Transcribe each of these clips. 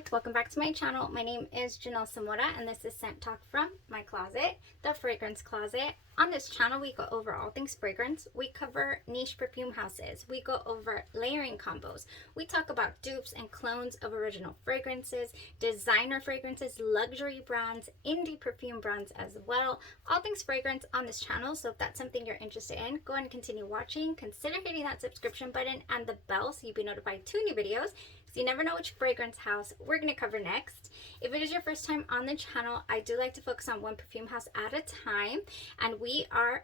Hi, welcome back to my channel. My name is Janelle Samora and this is Scent Talk from my closet, the fragrance closet. On this channel, we go over all things fragrance. We cover niche perfume houses. We go over layering combos. We talk about dupes and clones of original fragrances, designer fragrances, luxury brands, indie perfume brands as well. All things fragrance on this channel. So if that's something you're interested in, go ahead and continue watching. Consider hitting that subscription button and the bell so you'll be notified to new videos. So you never know which fragrance house we're going to cover next. If it is your first time on the channel, I do like to focus on one perfume house at a time. And we are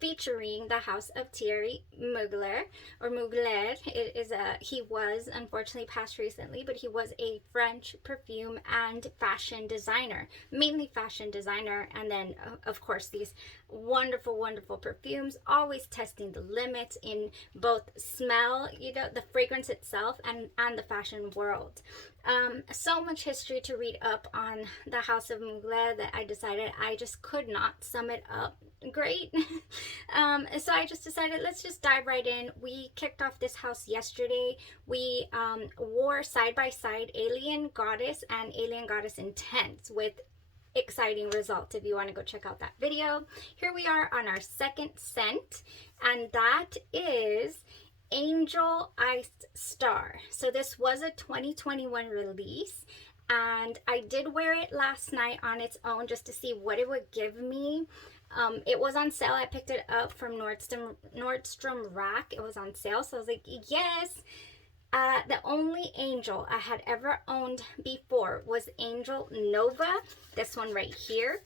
featuring the house of Thierry Mugler, or Mugler. It is he was unfortunately passed recently, but he was a French perfume and fashion designer, mainly fashion designer, and then of course these wonderful perfumes, always testing the limits in both smell, the fragrance itself, and the fashion world. So much history to read up on the house of Mugler that I decided I just could not sum it up great. So I just decided, let's just dive right in. We kicked off this house yesterday. We wore side by side Alien Goddess and Alien Goddess Intense with exciting results. If you want to go check out that video, here we are on our second scent, and that is Angel Iced Star. So this was a 2021 release, and I did wear it last night on its own just to see what it would give me. It was on sale. I picked it up from Nordstrom Rack. It was on sale, so I was like, yes. The only Angel I had ever owned before was Angel Nova, this one right here.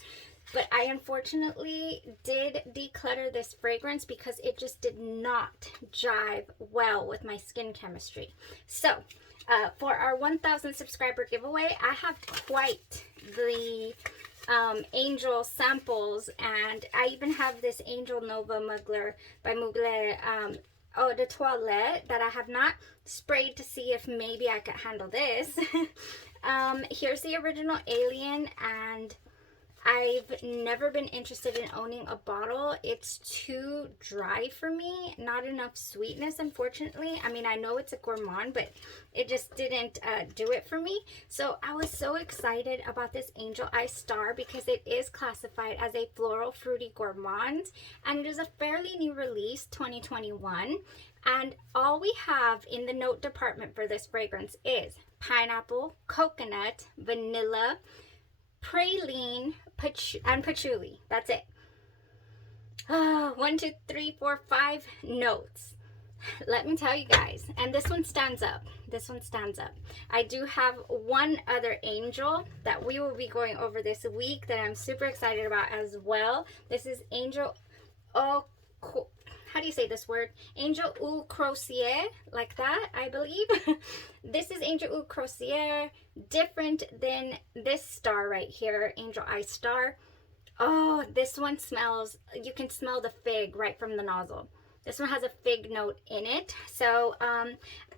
But I unfortunately did declutter this fragrance because it just did not jive well with my skin chemistry. So for our 1,000 subscriber giveaway, I have quite the Angel samples, and I even have this Angel Nova Mugler by Mugler Eau de Toilette that I have not sprayed to see if maybe I could handle this. Here's the original Alien, and I've never been interested in owning a bottle. It's too dry for me. Not enough sweetness, unfortunately. I mean, I know it's a gourmand, but it just didn't do it for me. So I was so excited about this Angel Iced Star because it is classified as a floral fruity gourmand, and it is a fairly new release, 2021. And all we have in the note department for this fragrance is pineapple, coconut, vanilla, praline, and patchouli. That's it. 1, 2, 3, 4, 5 notes. Let me tell you guys, and this one stands up. This one stands up. I do have one other Angel that we will be going over this week that I'm super excited about as well. This is Angel how do you say this word? Angel Eau Croisière, like that, I believe. This is Angel Eau Croisière, different than this star right here, Angel Iced Star. Oh, this one smells, you can smell the fig right from the nozzle. This one has a fig note in it. So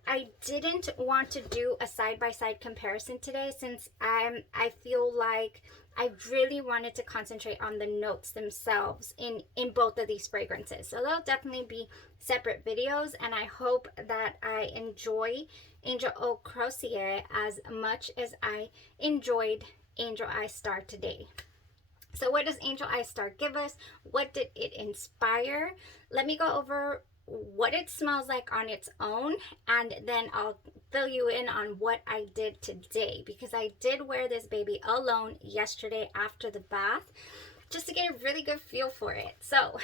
I didn't want to do a side-by-side comparison today since I feel like I really wanted to concentrate on the notes themselves in both of these fragrances. So they'll definitely be separate videos, and I hope that I enjoy Angel Eau Croisière as much as I enjoyed Angel Iced Star today. So what does Angel Iced Star give us? What did it inspire? Let me go over what it smells like on its own, and then I'll fill you in on what I did today, because I did wear this baby alone yesterday after the bath just to get a really good feel for it. So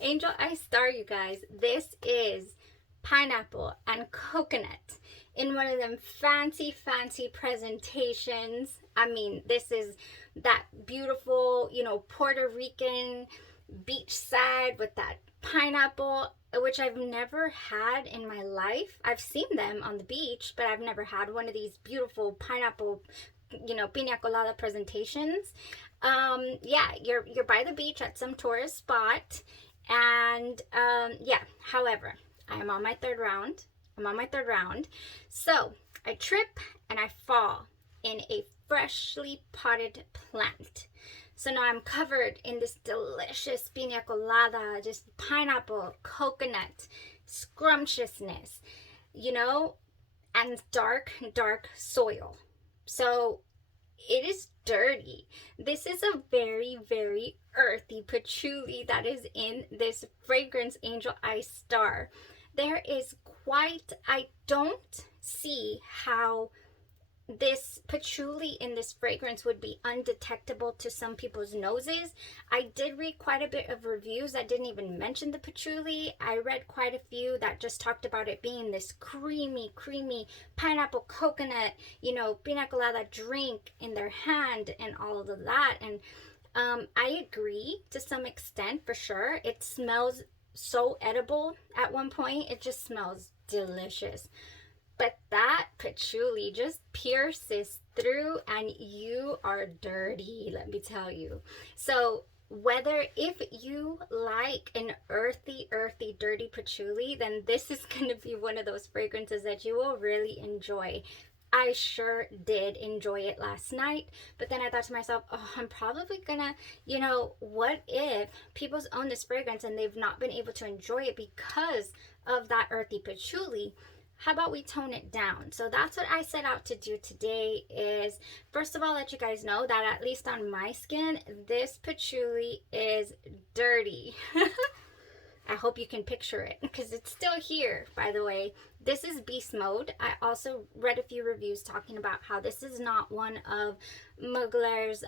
Angel Iced Star, you guys, this is pineapple and coconut in one of them fancy presentations. I mean, this is that beautiful, Puerto Rican beachside with that pineapple, which I've never had in my life. I've seen them on the beach, but I've never had one of these beautiful pineapple, piña colada presentations. Yeah, you're by the beach at some tourist spot, and yeah. However, I am on my third round. So I trip and I fall in a freshly potted plant. So now I'm covered in this delicious piña colada, just pineapple, coconut, scrumptiousness. and dark, dark soil. So it is dirty. This is a very, very earthy patchouli that is in this fragrance Angel Iced Star. There is quite, I don't see how this patchouli in this fragrance would be undetectable to some people's noses. I did read quite a bit of reviews that didn't even mention the patchouli. I read quite a few that just talked about it being this creamy, creamy pineapple coconut, you know, pina colada drink in their hand and all of that. And I agree to some extent, for sure. It smells so edible at one point. It just smells delicious. But that patchouli just pierces through and you are dirty, let me tell you. So if you like an earthy, dirty patchouli, then this is going to be one of those fragrances that you will really enjoy. I sure did enjoy it last night, but then I thought to myself, oh, I'm probably gonna, you know, what if people's own this fragrance and they've not been able to enjoy it because of that earthy patchouli? How about we tone it down? So that's what I set out to do today, is first of all let you guys know that at least on my skin, this patchouli is dirty. I hope you can picture it because it's still here, by the way. This is beast mode. I also read a few reviews talking about how this is not one of Mugler's,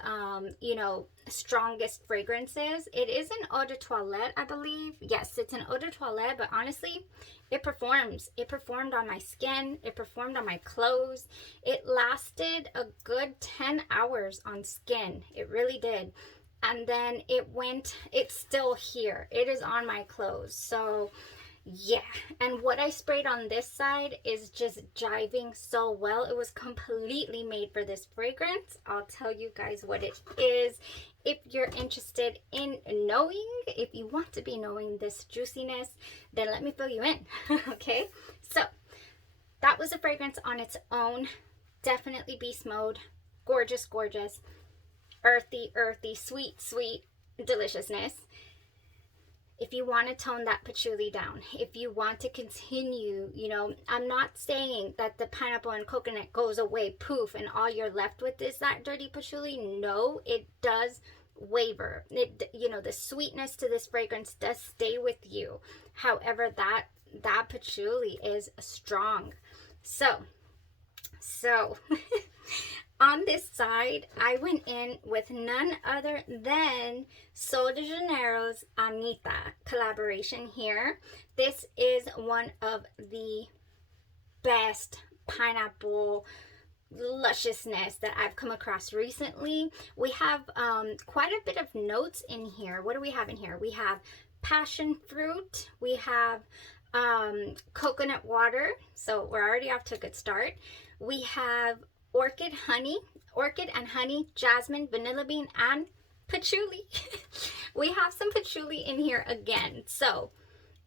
you know, strongest fragrances. It is an eau de toilette, I believe. Yes, it's an eau de toilette, but honestly, it performs. It performed on my skin. It performed on my clothes. It lasted a good 10 hours on skin. It really did. And then it's still here. It is on my clothes. So yeah, and what I sprayed on this side is just jiving so well. It was completely made for this fragrance. I'll tell you guys what it is if you're interested in knowing. If you want to be knowing this juiciness, then let me fill you in. Okay, so that was a fragrance on its own. Definitely beast mode. Gorgeous, gorgeous. Earthy, sweet, sweet deliciousness. If you want to tone that patchouli down, if you want to continue, you know, I'm not saying that the pineapple and coconut goes away, poof, and all you're left with is that dirty patchouli. No, it does waver. You know, the sweetness to this fragrance does stay with you. However, that patchouli is strong. So on this side, I went in with none other than Sol de Janeiro's Anita collaboration here. This is one of the best pineapple lusciousness that I've come across recently. We have quite a bit of notes in here. What do we have in here? We have passion fruit. We have coconut water. So we're already off to a good start. We have orchid and honey, jasmine, vanilla bean, and patchouli. We have some patchouli in here again. So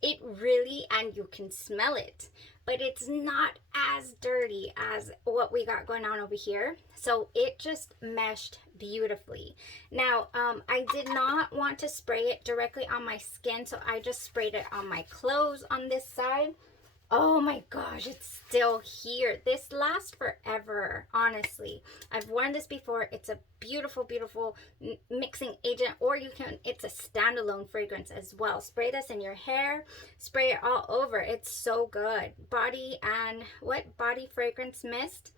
it really, and you can smell it, but it's not as dirty as what we got going on over here. So it just meshed beautifully. Now, I did not want to spray it directly on my skin, so I just sprayed it on my clothes on this side. Oh my gosh, it's still here. This lasts forever, honestly. I've worn this before. It's a beautiful, beautiful mixing agent, or it's a standalone fragrance as well. Spray this in your hair, spray it all over. It's so good. Body fragrance mist.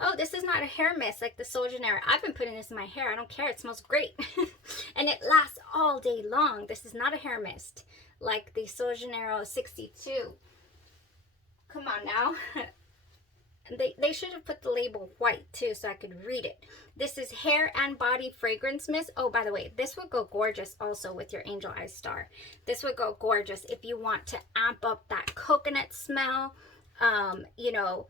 Oh, this is not a hair mist like the Sol de Janeiro. I've been putting this in my hair. I don't care. It smells great. And it lasts all day long. This is not a hair mist like the Sol de Janeiro 62. Come on now. They should have put the label white too so I could read it. This is hair and body fragrance mist. Oh, by the way, this would go gorgeous also with your Angel Iced Star. This would go gorgeous if you want to amp up that coconut smell. You know,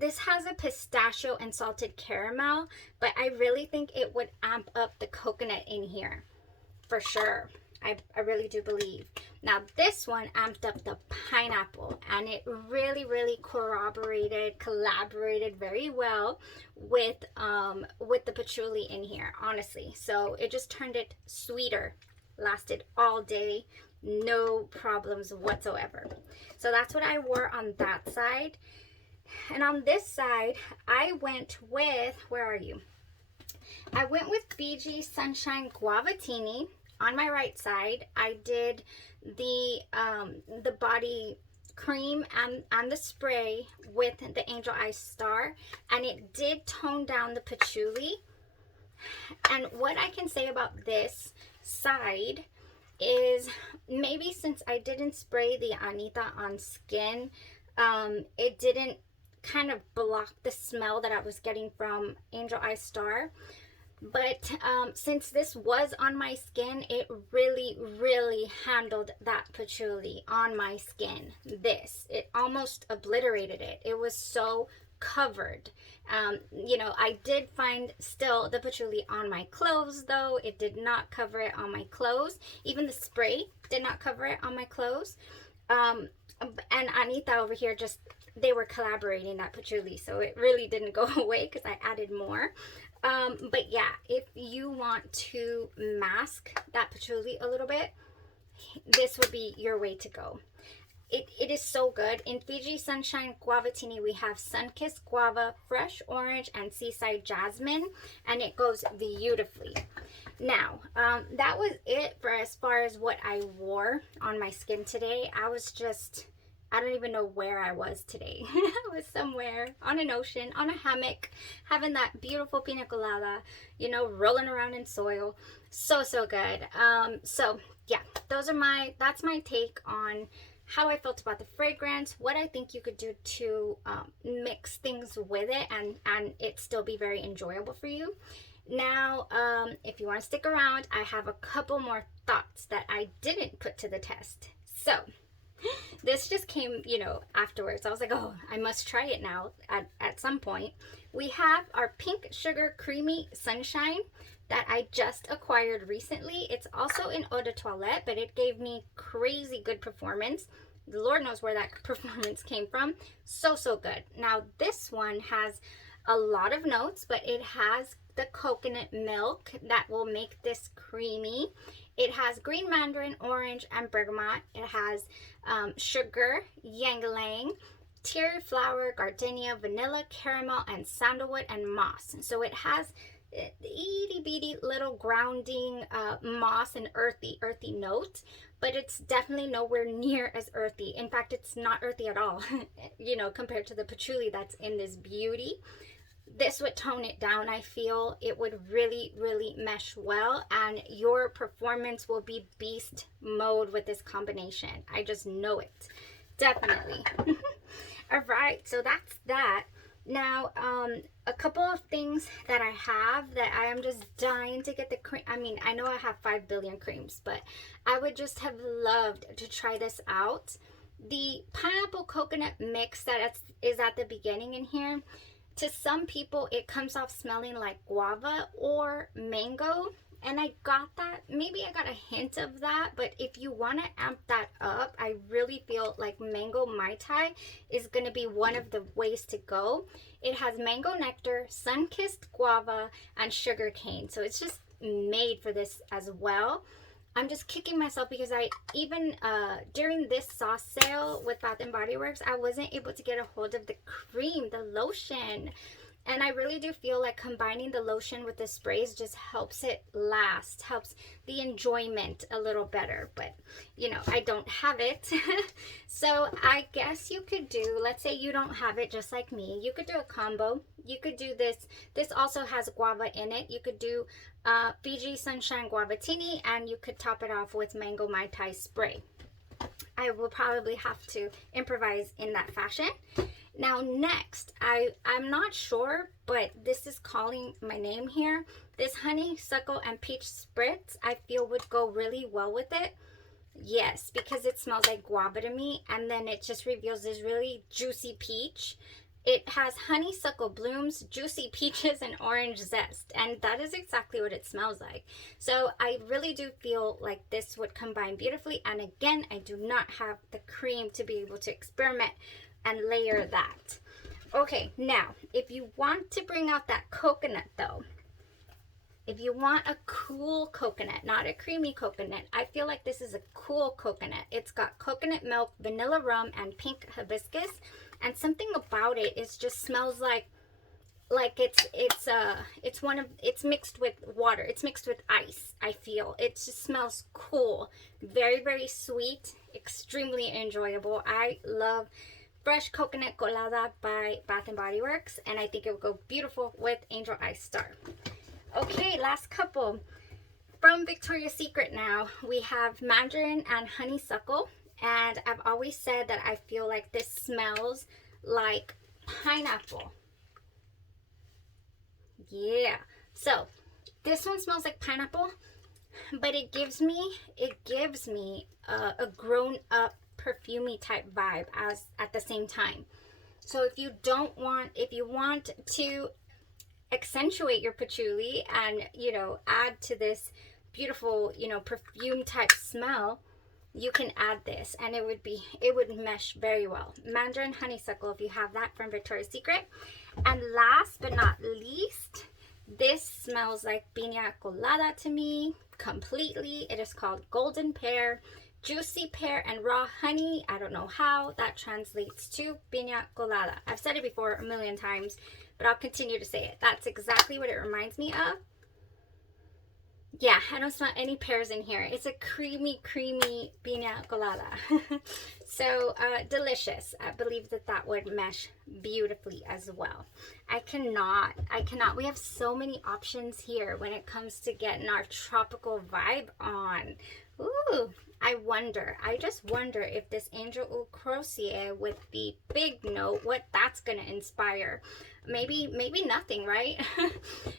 this has a pistachio and salted caramel, but I really think it would amp up the coconut in here for sure. I really do believe. Now this one amped up the pineapple, and it really, really collaborated very well with the patchouli in here, honestly. So it just turned it sweeter. Lasted all day, no problems whatsoever. So that's what I wore on that side. And on this side, I went with, where are you? I went with Fiji Sunshine Guavatini. On my right side, I did the body cream and the spray with the Angel Iced Star, and it did tone down the patchouli. And what I can say about this side is, maybe since I didn't spray the Anita on skin, it didn't kind of block the smell that I was getting from Angel Iced Star. But since this was on my skin, it really handled that patchouli on my skin. It almost obliterated it. It was so covered. You know, I did find still the patchouli on my clothes, though. It did not cover it on my clothes. Even the spray did not cover it on my clothes. And Anita over here, just, they were collaborating that patchouli, so it really didn't go away because I added more. But yeah, if you want to mask that patchouli a little bit, this would be your way to go. It is so good. In Fiji Sunshine Guavatini, we have Sunkissed Guava, Fresh Orange, and Seaside Jasmine, and it goes beautifully. Now, that was it for as far as what I wore on my skin today. I don't even know where I was today. I was somewhere on an ocean, on a hammock, having that beautiful pina colada, you know, rolling around in soil. So good. So yeah, that's my take on how I felt about the fragrance, what I think you could do to mix things with it and it still be very enjoyable for you. Now, if you want to stick around, I have a couple more thoughts that I didn't put to the test. So this just came, you know, afterwards. I was like, oh, I must try it now at some point. We have our Pink Sugar Creamy Sunshine that I just acquired recently. It's also in eau de toilette, but it gave me crazy good performance. The Lord knows where that performance came from. So good. Now, this one has a lot of notes, but it has the coconut milk that will make this creamy. It has green mandarin, orange, and bergamot. It has sugar, ylang-ylang, terry flower, gardenia, vanilla, caramel, and sandalwood, and moss. So it has the itty bitty little grounding moss and earthy notes, but it's definitely nowhere near as earthy. In fact, it's not earthy at all, you know, compared to the patchouli that's in this beauty. This would tone it down. I feel it would really mesh well, and your performance will be beast mode with this combination. I just know it, definitely. All right, so that's that. Now, a couple of things that I have that I am just dying to get the cream. I mean, I know I have 5 billion creams, but I would just have loved to try this out. The pineapple coconut mix that is at the beginning in here, to some people it comes off smelling like guava or mango, and I got that. Maybe I got a hint of that, but if you want to amp that up, I really feel like mango Mai Tai is going to be one of the ways to go. It has mango nectar, sun-kissed guava, and sugar cane, so it's just made for this as well. I'm just kicking myself because I even during this sauce sale with Bath & Body Works, I wasn't able to get a hold of the cream, the lotion. And I really do feel like combining the lotion with the sprays just helps it last, helps the enjoyment a little better. But, you know, I don't have it. So I guess you could do, let's say you don't have it just like me. You could do a combo. You could do this. This also has guava in it. You could do Fiji Sunshine Guavatini, and you could top it off with Mango Mai Tai spray. I will probably have to improvise in that fashion. Now next, I'm not sure, but this is calling my name here. This honeysuckle and peach spritz I feel would go really well with it. Yes, because it smells like guava to me, and then it just reveals this really juicy peach. It has honeysuckle blooms, juicy peaches, and orange zest, and that is exactly what it smells like. So I really do feel like this would combine beautifully, and again, I do not have the cream to be able to experiment and layer that. Okay, now, if you want to bring out that coconut though, if you want a cool coconut, not a creamy coconut, I feel like this is a cool coconut. It's got coconut milk, vanilla rum, and pink hibiscus. And something about it is just smells like it's mixed with water. It's mixed with ice. I feel it just smells cool, very, very sweet, extremely enjoyable. I love Fresh Coconut Colada by Bath and Body Works, and I think it would go beautiful with Angel Iced Star. Okay, last couple from Victoria's Secret. Now we have Mandarin and Honeysuckle, and I've always said that I feel like this smells like pineapple. Yeah, so this one smells like pineapple, but it gives me a grown-up perfumey type vibe as at the same time. So if you want to accentuate your patchouli and, you know, add to this beautiful, you know, perfume type smell, you can add this and it would mesh very well. Mandarin Honeysuckle, if you have that, from Victoria's Secret. And last but not least, this smells like piña colada to me completely. It is called Golden Pear, Juicy Pear and Raw Honey. I don't know how that translates to piña colada. I've said it before a million times, but I'll continue to say it. That's exactly what it reminds me of. Yeah, I don't smell any pears in here. It's a creamy, creamy piña colada. So delicious. I believe that would mesh beautifully as well. I cannot. We have so many options here when it comes to getting our tropical vibe on. Ooh, I just wonder if this Angel Eau Croisier with the big note, what that's gonna inspire. Maybe nothing, right?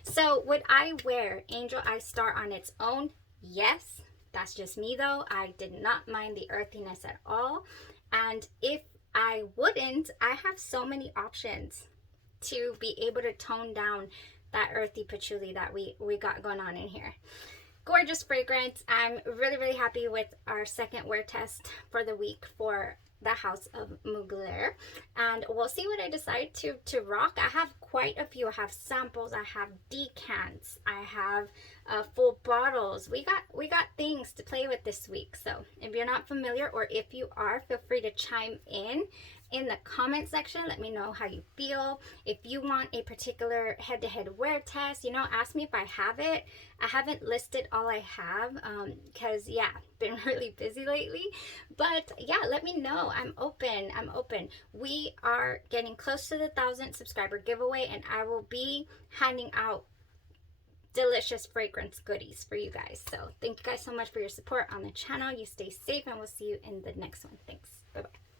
So would I wear Angel Iced Star on its own? Yes. That's just me though. I did not mind the earthiness at all. And if I wouldn't, I have so many options to be able to tone down that earthy patchouli that we got going on in here. Gorgeous fragrance. I'm really, really happy with our second wear test for the week for the House of Mugler, and we'll see what I decide to rock. I have quite a few. I have samples, I have decants, I have full bottles. We got things to play with this week. So if you're not familiar, or if you are, feel free to chime in the comment section. Let me know how you feel. If you want a particular head-to-head wear test, you know, ask me if I have it. I haven't listed all I have because yeah, been really busy lately, but yeah, let me know. I'm open. We are getting close to the 1,000 subscriber giveaway, and I will be handing out delicious fragrance goodies for you guys. So thank you guys so much for your support on the channel. You stay safe, and we'll see you in the next one. Thanks. Bye bye.